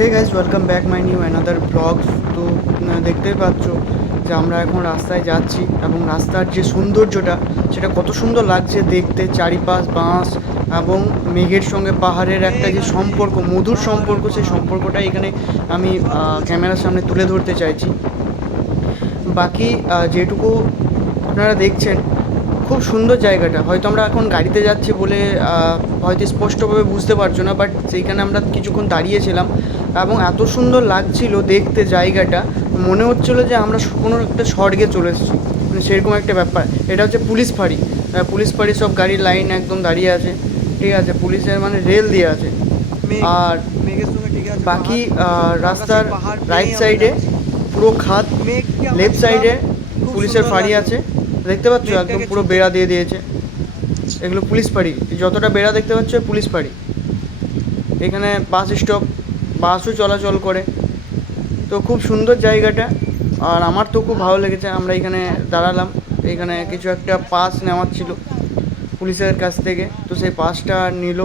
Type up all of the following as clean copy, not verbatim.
Hey guys, welcome back my new another blogs. তো দেখতেই পাচ্ছ যে আমরা এখন রাস্তায় যাচ্ছি এবং রাস্তার যে সৌন্দর্যটা সেটা কত সুন্দর লাগছে দেখতে। চারিপাশ বাঁশ এবং মেঘের সঙ্গে পাহাড়ের একটা যে সম্পর্ক, মধুর সম্পর্ক, সেই সম্পর্কটা এখানে আমি ক্যামেরার সামনে তুলে ধরতে চাইছি। বাকি যেটুকু আপনারা দেখছেন, খুব সুন্দর জায়গাটা। হয়তো আমরা এখন গাড়িতে যাচ্ছি বলে হয়তো স্পষ্টভাবে বুঝতে পারছো না, বাট সেইখানে আমরা কিছুক্ষণ দাঁড়িয়েছিলাম এবং এত সুন্দর লাগছিল দেখতে জায়গাটা, মনে হচ্ছিলো যে আমরা কোনো একটা স্বর্গে চলে এসেছি, মানে সেরকম একটা ব্যাপার। এটা হচ্ছে পুলিশ ফাঁড়ি। পুলিশ ফাঁড়ি, সব গাড়ির লাইন একদম দাঁড়িয়ে আছে, ঠিক আছে, পুলিশের মানে রেল দিয়ে আছে। আর বাকি রাস্তার রাইট সাইডে পুরো খাদ, লেফট সাইডে পুলিশের ফাঁড়ি আছে, দেখতে পাচ্ছ একদম পুরো বেড়া দিয়ে দিয়েছে। এগুলো পুলিশ ফাঁড়ি, যতটা বেড়া দেখতে পাচ্ছ পুলিশ ফাঁড়ি। এখানে বাস স্টপ, বাসও চলাচল করে। তো খুব সুন্দর জায়গাটা, আর আমার তো খুব ভালো লেগেছে। আমরা এখানে দাঁড়ালাম, এখানে কিছু একটা পাস নেওয়ার ছিল পুলিশের কাছ থেকে, তো সেই পাসটা নিল।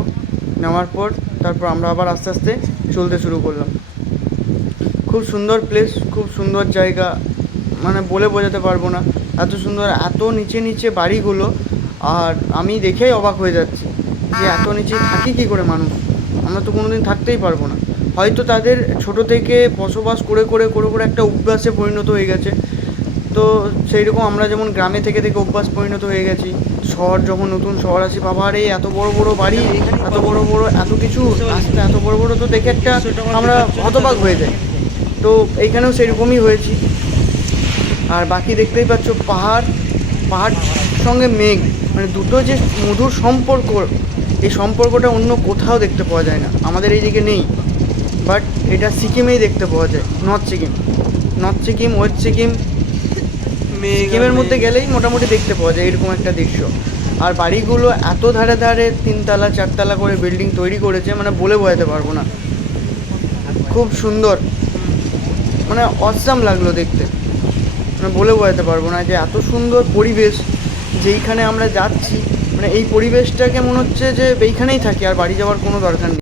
নেওয়ার পর তারপর আমরা আবার আস্তে আস্তে চলতে শুরু করলাম। খুব সুন্দর প্লেস, খুব সুন্দর জায়গা, মানে বলে বোঝাতে পারবো না এত সুন্দর। এত নিচে নিচে বাড়িগুলো, আর আমি দেখেই অবাক হয়ে যাচ্ছি যে এত নিচে থাকি কী করে মানুষ। আমরা তো কোনো দিন থাকতেই পারবো না। হয়তো তাদের ছোট থেকে বসবাস করে করে করে করে একটা অভ্যাসে পরিণত হয়ে গেছে। তো সেই রকম আমরা যেমন গ্রামে থেকে থেকে অভ্যাস পরিণত হয়ে গেছি, শহর যখন নতুন শহর আসি, বাবার এই এত বড় বড় বাড়ি, এত বড় বড় এত কিছু রাস্তা, এত বড় বড়, তো দেখে একটা আমরা হতবাক হয়ে যাই। তো এইখানেও সেরকমই হয়েছি। আর বাকি দেখতেই পাচ্ছ পাহাড়, পাহাড় সঙ্গে মেঘ, মানে দুটো যে মধুর সম্পর্ক, এই সম্পর্কটা অন্য কোথাও দেখতে পাওয়া যায় না, আমাদের এইদিকে নেই। বাট এটা সিকিমেই দেখতে পাওয়া যায়, north Sikkim, north Sikkim, West Sikkim, সিকিমের মধ্যে গেলেই মোটামুটি দেখতে পাওয়া যায় এরকম একটা দৃশ্য। আর বাড়িগুলো এত ধারে ধারে 3 তলা 4 তলা করে বিল্ডিং তৈরি করেছে, মানে বলে বোঝাতে পারবো না। খুব সুন্দর, মানে অসাম লাগলো দেখতে, মানে বলে বোঝাতে পারবো না যে এত সুন্দর পরিবেশ যেইখানে আমরা যাচ্ছি। মানে এই পরিবেশটাকে মনে হচ্ছে যে এইখানেই থাকি, আর বাড়ি যাওয়ার কোনো দরকার নেই।